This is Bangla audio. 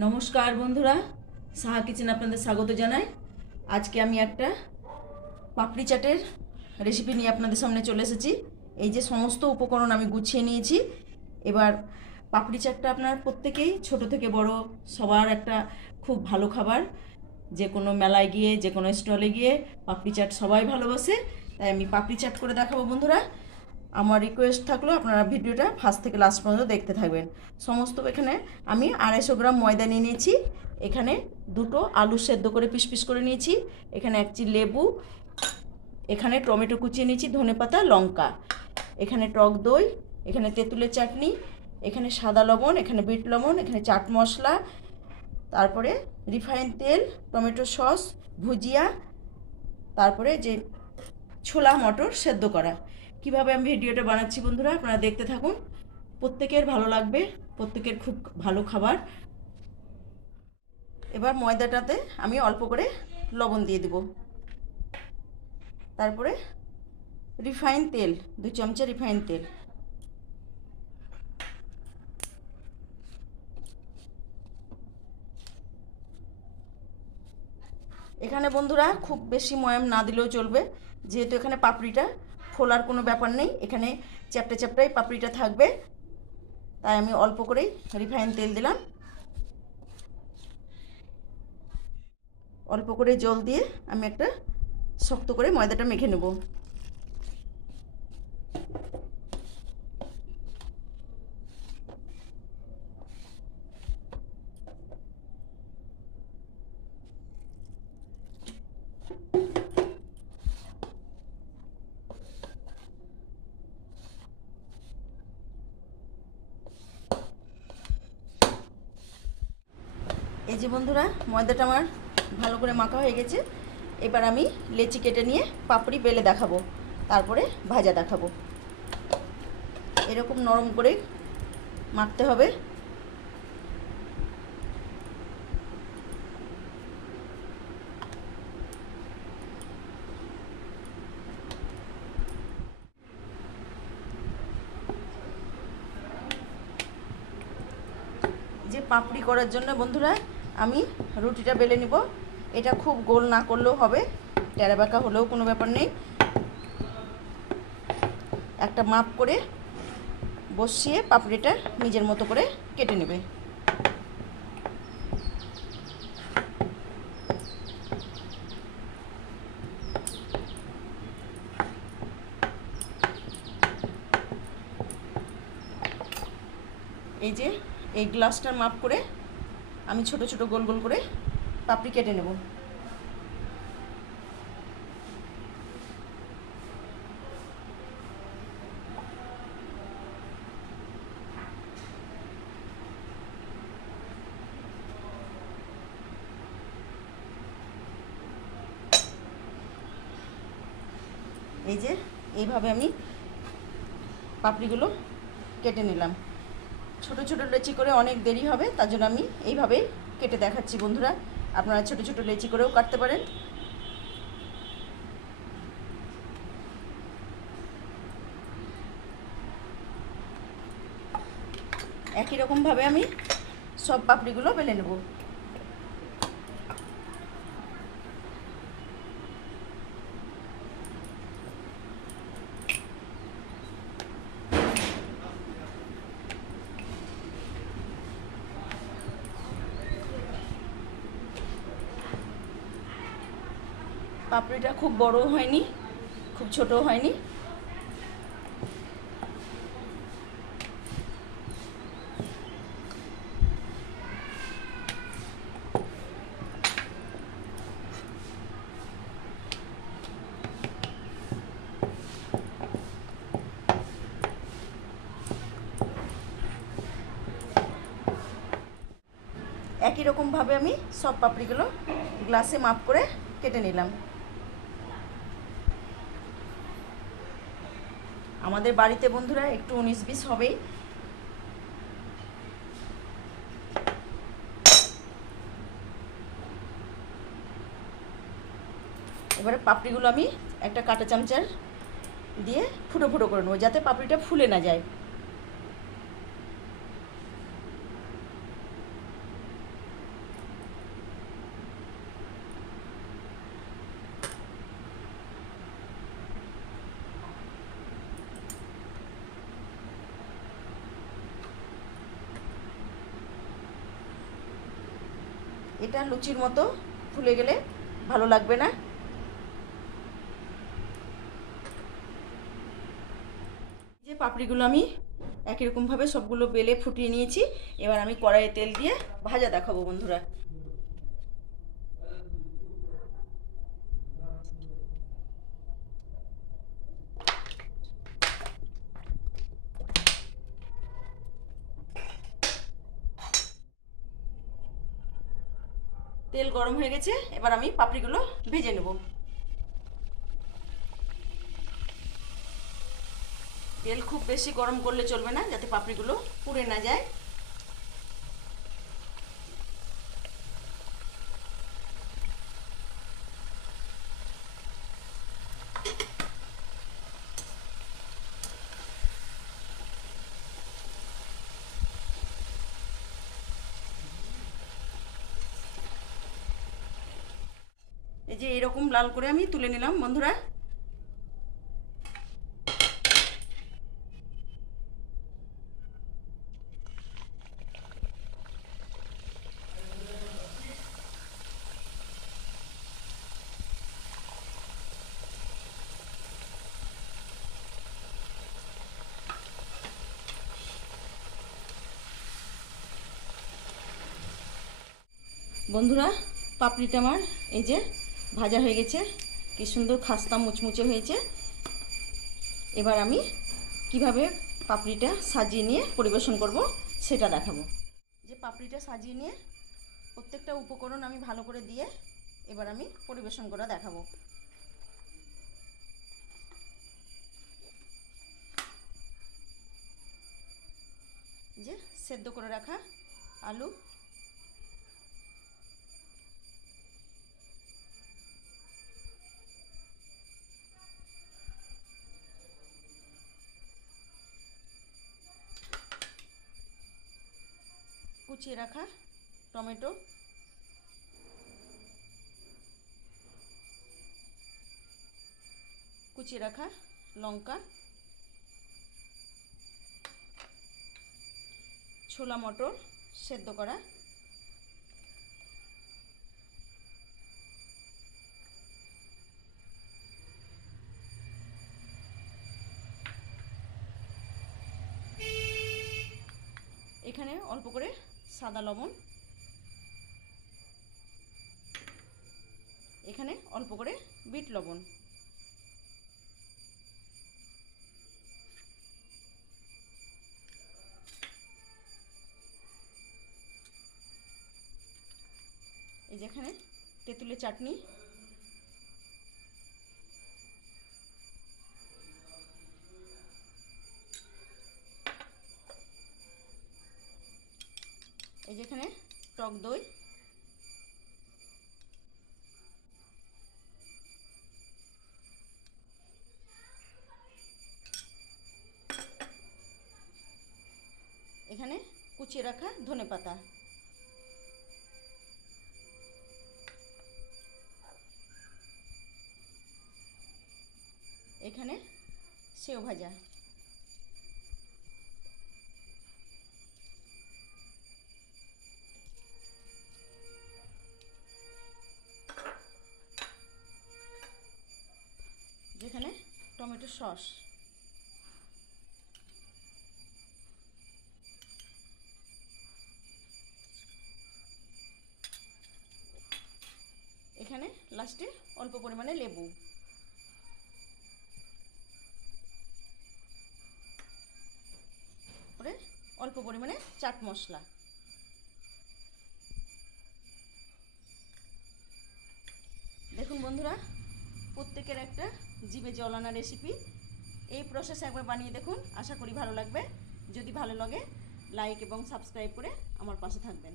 নমস্কার বন্ধুরা, সাহা কিচেন আপনাদের স্বাগত জানাই। আজকে আমি একটা পাপড়ি চাটের রেসিপি নিয়ে আপনাদের সামনে চলে এসেছি। এই যে সমস্ত উপকরণ আমি গুছিয়ে নিয়েছি। এবার পাপড়ি চাটটা আপনার প্রত্যেকেই ছোট থেকে বড় সবার একটা খুব ভালো খাবার। যে কোনো মেলায় গিয়ে, যে কোনো স্টলে গিয়ে পাপড়ি চাট সবাই ভালোবাসে। তাই আমি পাপড়ি চাট করে দেখাবো বন্ধুরা। আমার রিকোয়েস্ট থাকলো আপনারা ভিডিওটা ফার্স্ট থেকে লাস্ট পর্যন্ত দেখতে থাকবেন। সমস্ত এখানে আমি 250 গ্রাম ময়দা নিয়ে নিয়েছি। এখানে দুটো আলু সেদ্ধ করে পিস পিস করে নিয়েছি। এখানে 1 চিমটি লেবু, এখানে টমেটো কুচিয়ে নিয়েছি, ধনেপাতা, লঙ্কা, এখানে টক দই, এখানে তেঁতুলের চাটনি, এখানে সাদা লবণ, এখানে বিট লবণ, এখানে চাট মশলা, তারপরে রিফাইন তেল, টমেটো সস, ভুজিয়া, তারপরে যে ছোলা মটর সেদ্ধ করা। কিভাবে আমি ভিডিওটা বানাচ্ছি বন্ধুরা আপনারা দেখতে থাকুন। প্রত্যেকের ভালো লাগবে, প্রত্যেকের খুব ভালো খাবার। এবার ময়দাটাতে আমি অল্প করে লবণ দিয়ে দেব। তারপরে রিফাইন তেল, 2 চামচা রিফাইন তেল। এখানে বন্ধুরা খুব বেশি ময়াম না দিলেও চলবে, যেহেতু এখানে পাপড়িটা ফোলার কোনো ব্যাপার নেই, এখানে চ্যাপটা চ্যাপটাই পাপড়িটা থাকবে। তাই আমি অল্প করেই রিফাইন তেল দিলাম। অল্প করে জল দিয়ে আমি একটা শক্ত করে ময়দাটা মেখে নেব। এই যে বন্ধুরা ময়দাটা আমার ভালো করে মাখা হয়ে গেছে। এবার আমি লেচি কেটে নিয়ে পাপড়ি বেলে দেখাবো, তারপরে ভাজা দেখাবো। এরকম নরম করে মাখতে হবে। যে পাপড়ি করার জন্য বন্ধুরা আমি রুটিটা বেলে নিব। এটা খুব গোল না করলেও হবে, টেরা বাঁকা হলেও কোনো ব্যাপার নেই। একটা মাপ করে বসিয়ে পাপড়িটা নিজের মতো করে কেটে নেবে। এই যে এই গ্লাসটার মাপ করে আমি ছোট ছোট গোল গোল করে পাপড়ি কেটে নেব। এই যে এইভাবে আমি পাপড়িগুলো কেটে নিলাম। ছোট ছোট লেচি করে অনেক দেরি হবে, তার জন্য আমি এইভাবেই কেটে দেখাচ্ছি বন্ধুরা। আপনারা ছোট ছোট লেচি করেও কাটতে পারেন। একই রকমভাবে আমি সব পাপড়িগুলো বেলে নেব। পাপড়িটা খুব বড় হয়নি, খুব ছোটও হয়নি। একই রকমভাবে আমি সব পাপড়িগুলো গ্লাসে মাপ করে কেটে নিলাম। আমাদের বাড়িতে বন্ধুরা একটু 19-20 হবেই। এবারে পাপড়িগুলো আমি একটা কাঁটা চামচার দিয়ে ফুটো ফুটো করে নেবো, যাতে পাপড়িটা ফুলে না যায়। এটা লুচির মতো ফুলে গেলে ভালো লাগবে না। যে পাপড়িগুলো আমি একই রকমভাবে সবগুলো বেলে ফুটিয়ে নিয়েছি। এবার আমি কড়াইয়ে তেল দিয়ে ভাজা দেখাবো বন্ধুরা। তেল গরম হয়ে গেছে, এবার আমি পাপড়িগুলো ভেজে নেব। তেল খুব বেশি গরম করলে চলবে না, যাতে পাপড়িগুলো পুড়ে না যায়। এই যে এরকম লাল করে আমি তুলে নিলাম বন্ধুরা। বন্ধুরা পাপড়িটা আমার এই যে ভাজা হয়ে গেছে, কি সুন্দর খাস্তা মুচমুচে হয়েছে। এবার আমি কিভাবে পাপড়িটা সাজিয়ে নিয়ে পরিবেশন করব সেটা দেখাবো। যে পাপড়িটা সাজিয়ে নিয়ে প্রত্যেকটা উপকরণ আমি ভালো করে দিয়ে এবার আমি পরিবেশন করে দেখাবো। যে সেদ্ধ করে রাখা আলু, কুচিয়ে রাখা টমেটো, কুচিয়ে রাখা লঙ্কা, ছোলা মটর সেদ্ধ করা, এখানে অল্প করে সাদা লবণ, এখানে অল্প করে বিট লবণ, এই যেখানে তেঁতুলের চাটনি, এই যেখানে টক দই, এখানে কুচিয়ে রাখা ধনেপাতা, এখানে সেও ভাজা, যেখানে টমেটো সস, এখানে লাস্টে অল্প পরিমাণে লেবু, পরে অল্প পরিমাণে চাট মশলা। দেখুন বন্ধুরা, প্রত্যেকের একটা জিভে জল আনা রেসিপি। এই প্রসেসে একবার বানিয়ে দেখুন, আশা করি ভালো লাগবে। যদি ভালো লাগে লাইক এবং সাবস্ক্রাইব করে আমার পাশে থাকবেন।